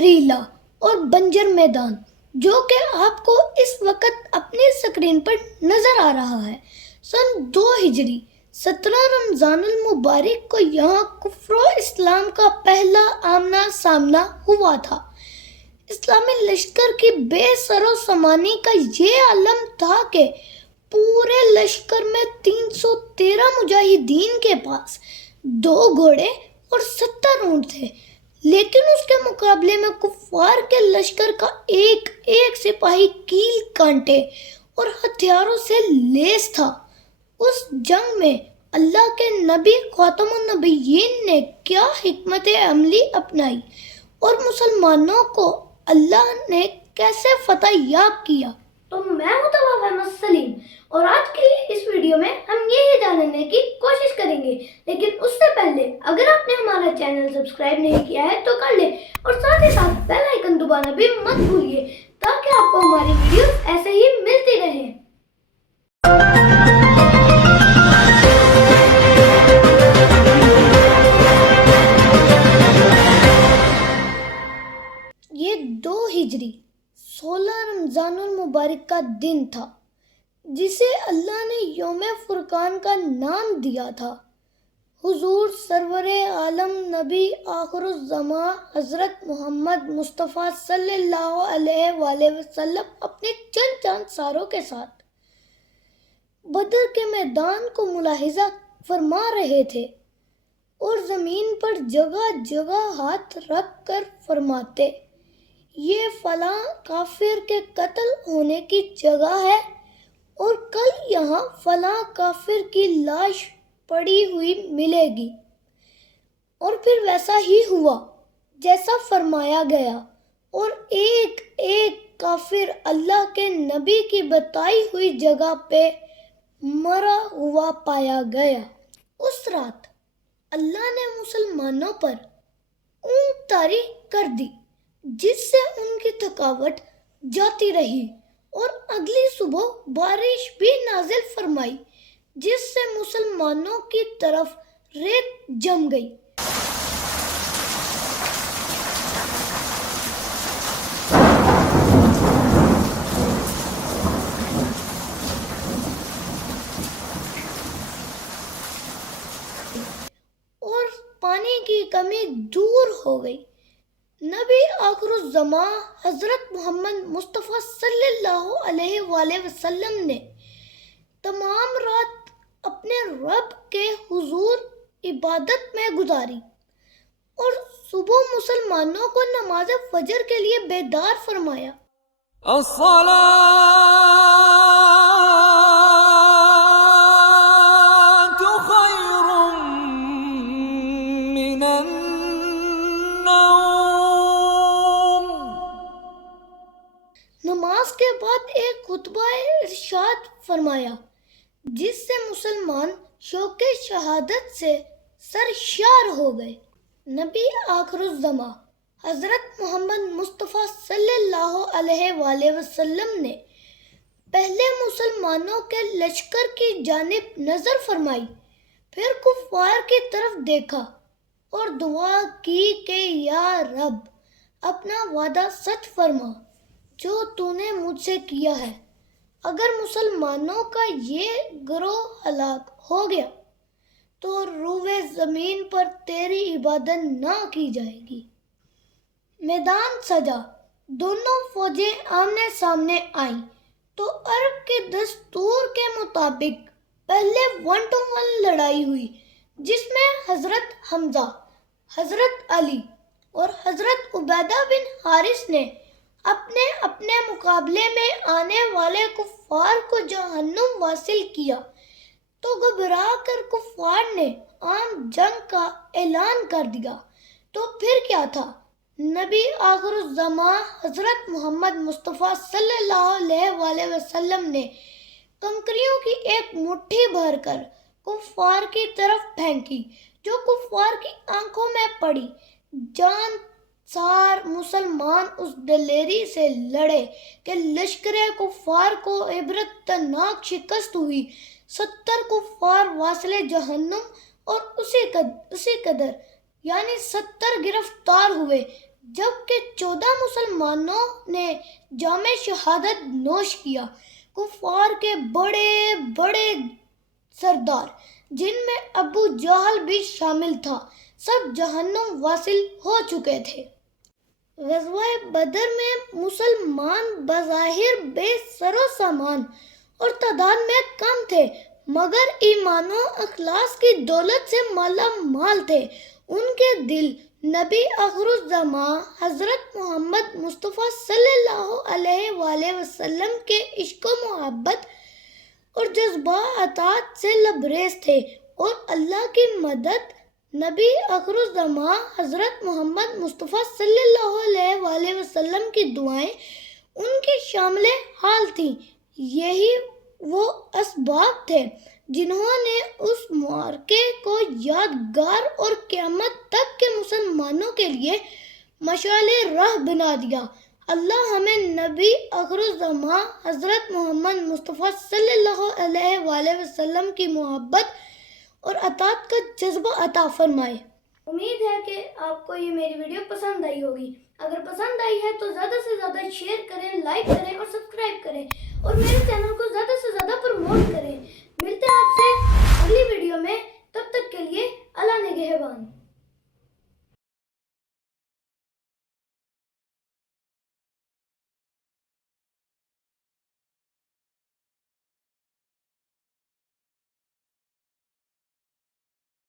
پتھریلا اور بنجر میدان جو کہ آپ کو اس وقت اپنی اسکرین پر نظر آ رہا ہے۔ سن 2 ہجری 17 رمضان المبارک کو یہاں کفر و اسلام کا پہلا آمنا سامنا ہوا تھا۔ اسلامی لشکر کی بے سر و سامانی کا یہ عالم تھا کہ پورے لشکر میں 313 مجاہدین کے پاس 2 گھوڑے اور 70 اونٹ تھے، لیکن اس کے مقابلے میں کفار کے لشکر کا ایک ایک سپاہی کیل کانٹے اور ہتھیاروں سے لیس تھا۔ اس جنگ میں اللہ کے نبی خاتم النبیین نے کیا حکمت عملی اپنائی اور مسلمانوں کو اللہ نے کیسے فتح یاب کیا؟ تو میں ہوں طواف احمد سلیم اور آج کی اس ویڈیو میں ہم یہی جاننے کی کوشش کریں گے، لیکن اس سے پہلے اگر آپ نے ہمارا چینل سبسکرائب نہیں کیا ہے تو کر لیں اور ساتھ ہی ساتھ بیل آئیکن دبانا بھی مت بھولیے تاکہ آپ کو ہماری ویڈیوز ایسے ہی ملتی رہیں۔ یہ 2 ہجری 16 رمضان المبارک کا دن تھا جسے اللہ نے یوم فرقان کا نام دیا تھا۔ حضور سرور عالم نبی آخر الزماں حضرت محمد مصطفیٰ صلی اللہ علیہ وآلہ وسلم اپنے چند ساروں کے ساتھ بدر کے میدان کو ملاحظہ فرما رہے تھے اور زمین پر جگہ جگہ ہاتھ رکھ کر فرماتے، یہ فلاں کافر کے قتل ہونے کی جگہ ہے اور کل یہاں فلاں کافر کی لاش پڑی ہوئی ملے گی۔ اور پھر ویسا ہی ہوا جیسا فرمایا گیا اور ایک ایک کافر اللہ کے نبی کی بتائی ہوئی جگہ پہ مرا ہوا پایا گیا۔ اس رات اللہ نے مسلمانوں پر اونگ طاری کر دی جس سے ان کی تھکاوٹ جاتی رہی اور اگلی صبح بارش بھی نازل فرمائی جس سے مسلمانوں کی طرف ریت جم گئی۔ اور پانی کی کمی دور ہو گئی۔ نبی آخر الزماں حضرت محمد مصطفیٰ صلی اللہ علیہ وآلہ وسلم نے تمام رات اپنے رب کے حضور عبادت میں گزاری اور صبح مسلمانوں کو نماز فجر کے لیے بیدار فرمایا۔ نماز کے بعد ایک خطبہ ارشاد فرمایا جس سے مسلمان شوق شہادت سے سرشار ہو گئے۔ نبی آخر الزماں حضرت محمد مصطفیٰ صلی اللہ علیہ وآلہ وسلم نے پہلے مسلمانوں کے لشکر کی جانب نظر فرمائی، پھر کفار کی طرف دیکھا اور دعا کی کہ یا رب اپنا وعدہ سچ فرما جو تو نے مجھ سے کیا ہے۔ اگر مسلمانوں کا یہ گروہ ہلاک ہو گیا تو روئے زمین پر تیری عبادت نہ کی جائے گی۔ میدان سجا، دونوں فوجیں آمنے سامنے آئیں تو عرب کے دستور کے مطابق پہلے 1 to 1 لڑائی ہوئی جس میں حضرت حمزہ، حضرت علی اور حضرت عبیدہ بن حارث نے اپنے اپنے مقابلے میں آنے والے کفار کو جہنم واصل کیا تو گھبرا کر کفار نے عام جنگ کا اعلان کر دیا۔ تو پھر کیا تھا، نبی آخر الزماں حضرت محمد مصطفیٰ صلی اللہ علیہ وآلہ وسلم نے کنکریوں کی ایک مٹھی بھر کر کفار کی طرف پھینکی جو کفار کی آنکھوں میں پڑی۔ جان سار مسلمان اس دلیری سے لڑے کہ لشکر کفار کو عبرتناک شکست ہوئی۔ 70 کفار واصل جہنم اور اسی قدر یعنی 70 گرفتار ہوئے جبکہ 14 مسلمانوں نے جام شہادت نوش کیا۔ کفار کے بڑے بڑے سردار جن میں ابو جہل بھی شامل تھا سب جہنم واصل ہو چکے تھے۔ غزوہ بدر میں مسلمان بظاہر بے سر و سامان اور تعداد میں کم تھے مگر ایمان و اخلاص کی دولت سے مالا مال تھے۔ ان کے دل نبی آخر الزماں حضرت محمد مصطفیٰ صلی اللہ علیہ وآلہ وسلم کے عشق و محبت اور جذبہ اطاعت سے لبریز تھے، اور اللہ کی مدد نبی آخر الزماں حضرت محمد مصطفیٰ صلی اللہ علیہ وآلہ وسلم کی دعائیں ان کی شامل حال تھیں۔ یہی وہ اسباب تھے جنہوں نے اس معرکے کو یادگار اور قیامت تک کے مسلمانوں کے لیے مشعل راہ بنا دیا۔ اللہ ہمیں نبی آخر الزماں حضرت محمد مصطفیٰ صلی اللہ علیہ وآلہ وسلم کی محبت اور اطاعت کا جذبہ عطا فرمائے۔ امید ہے کہ آپ کو یہ میری ویڈیو پسند آئی ہوگی۔ اگر پسند آئی ہے تو زیادہ سے زیادہ شیئر کریں، لائک کریں اور سبسکرائب کریں، اور میرے چینل کو زیادہ سے زیادہ پروموٹ کریں۔ ملتے ہیں آپ سے اگلی ویڈیو میں، تب تک کے لیے اللہ نگہبان۔